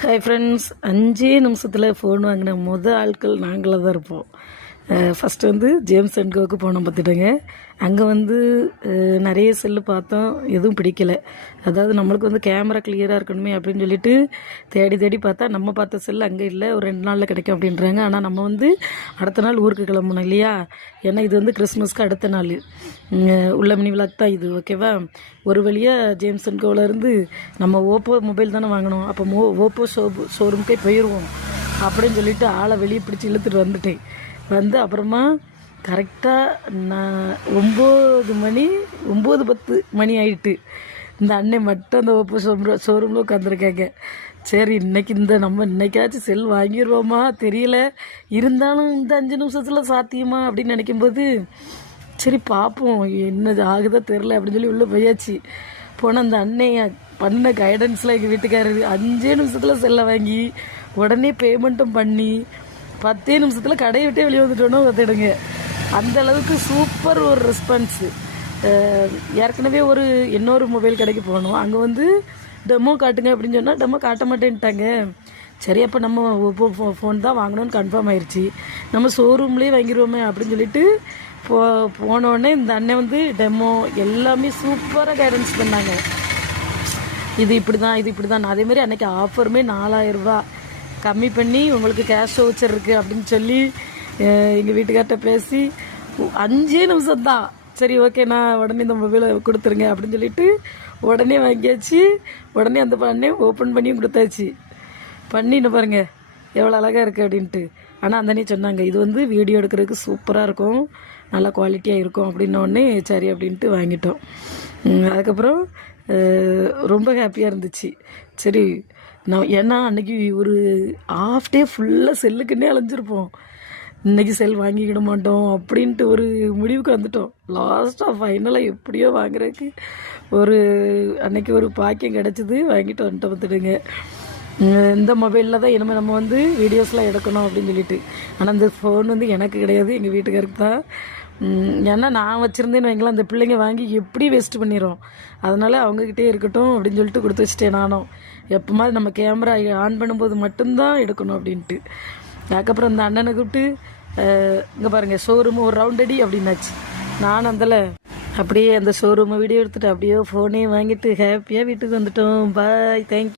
Hi friends, 5 நிமிஷத்தில் phone வாங்கின ஆட்கள் நாங்களாக தான் இருப்போம். ஃபஸ்ட்டு வந்து ஜேம்ஸ் அண்ட் கோவுக்கு போனோம் பார்த்துட்டோங்க. அங்கே வந்து நிறைய செல்லு பார்த்தோம், எதுவும் பிடிக்கலை. அதாவது நம்மளுக்கு வந்து கேமரா கிளியராக இருக்கணுமே அப்படின்னு சொல்லிட்டு தேடி தேடி பார்த்தா நம்ம பார்த்த செல்லு அங்கே இல்லை, ஒரு 2 நாளில் கிடைக்கும் அப்படின்றாங்க. ஆனால் நம்ம வந்து அடுத்த நாள் ஊருக்கு கிளம்பணும் இல்லையா? ஏன்னா இது வந்து கிறிஸ்மஸ்க்கு அடுத்த நாள் உள்ள மினி விளாக் தான் இது, ஓகேவா? ஒரு வழியாக ஜேம்ஸ் அண்ட் கோவிலேருந்து நம்ம ஓப்போ மொபைல் தானே வாங்கணும், அப்போ ஓப்போ ஷோரூமுக்கே போயிடுவோம் அப்படின்னு சொல்லிட்டு ஆளை வெளியே பிடிச்சி இழுத்துட்டு வந்துட்டேன். வந்து அப்புறமா கரெக்டாக நான் 9:10 மணி ஆகிட்டு இந்த அண்ணன் மட்டும் அந்த ஓப்போ ஷோரூமில் உட்காந்துருக்காங்க. சரி, நம்ம இன்னைக்காச்சும் செல் வாங்கிடுவோமா தெரியல, இருந்தாலும் இந்த 5 நிமிஷத்தில் சாத்தியமா அப்படின்னு நினைக்கும்போது சரி பார்ப்போம் என்ன ஆகுதோ தெரில அப்படின்னு சொல்லி உள்ளே போயாச்சு. போனால் அந்த அன்னைய பண்ண கைடன்ஸில் எங்கள் வீட்டுக்காரர் 5 நிமிஷத்தில் செல்லை வாங்கி உடனே பேமெண்ட்டும் பண்ணி 10 நிமிஷத்தில் கடையை விட்டே வெளியே வந்துட்டோன்னு பார்த்துடுங்க. அந்த அளவுக்கு சூப்பர் ஒரு ரெஸ்பான்ஸு. ஏற்கனவே இன்னொரு மொபைல் கடைக்கு போகணும், அங்கே வந்து டெமோ காட்டுங்க அப்படின்னு சொன்னால் டெமோ காட்ட மாட்டேன்ட்டாங்க. சரி, அப்போ நம்ம ஓப்போ ஃபோன் தான் வாங்கணும்னு கன்ஃபார்ம் ஆயிடுச்சு, நம்ம ஷோரூம்லேயே வாங்கிடுவோமே அப்படின்னு சொல்லிட்டு போனோடனே இந்த அண்ணன் வந்து டெமோ எல்லாமே சூப்பராக கைடன்ஸ் பண்ணாங்க. இது இப்படி தான் அதேமாதிரி அன்றைக்கி ஆஃபருமே 4000 ரூபா கம்மி பண்ணி உங்களுக்கு கேஷ் வவுச்சர் இருக்குது அப்படின்னு சொல்லி எங்கள் வீட்டுக்கார்ட்ட பேசி 5 நிமிஷம் தான். சரி, ஓகே, நான் உடனே இந்த மொபைலை கொடுத்துருங்க அப்படின்னு சொல்லிட்டு உடனே வாங்கியாச்சு. உடனே அந்த பண்ணே ஓப்பன் பண்ணியும் கொடுத்தாச்சு. பண்ணின்னு பாருங்கள் எவ்வளோ அழகாக இருக்குது அப்படின்ட்டு. ஆனால் அந்த சொன்னாங்க இது வந்து வீடியோ எடுக்கிறதுக்கு சூப்பராக இருக்கும், நல்லா குவாலிட்டியாக இருக்கும் அப்படின்னோடனே சரி அப்படின்ட்டு வாங்கிட்டோம். அதுக்கப்புறம் ரொம்ப ஹாப்பியாக இருந்துச்சு. சரி, ஏன்னா அன்றைக்கி ஒரு ஆஃப் டே ஃபுல்லாக செல்லுக்குன்னே அலைஞ்சிருப்போம். இன்றைக்கி செல் வாங்கிக்கிட மாட்டோம் அப்படின்ட்டு ஒரு முடிவுக்கு வந்துட்டோம். லாஸ்ட்டாக ஃபைனலாக எப்படியோ வாங்குறதுக்கு அன்றைக்கி ஒரு பாக்கியம் கிடச்சிது, வாங்கிட்டு வந்துட்டு வந்துடுங்க. இந்த மொபைலில் தான் இனிமேல் நம்ம வந்து வீடியோஸ்லாம் எடுக்கணும் அப்படின்னு சொல்லிட்டு. ஆனால் இந்த ஃபோன் வந்து எனக்கு கிடையாது, எங்கள் வீட்டுக்காருக்கு தான். ஏன்னா நான் வச்சுருந்தேன்னு வைங்களேன், அந்த பிள்ளைங்க வாங்கி எப்படி வேஸ்ட் பண்ணிடும், அதனால் அவங்கக்கிட்டே இருக்கட்டும் அப்படின்னு சொல்லிட்டு கொடுத்து வச்சுட்டேன். நானும் எப்போமாவது நம்ம கேமரா ஆன் பண்ணும்போது மட்டும்தான் எடுக்கணும் அப்படின்ட்டு. அதுக்கப்புறம் இந்த அண்ணனை கூப்பிட்டு இங்கே பாருங்கள் ஷோரூமு ஒரு ரவுண்ட் அடி அப்படின்னாச்சு. நான் அப்படியே அந்த ஷோரூமை வீடியோ எடுத்துகிட்டு அப்படியே ஃபோனையும் வாங்கிட்டு ஹாப்பியாக வீட்டுக்கு வந்துட்டோம். பாய், தேங்க்யூ.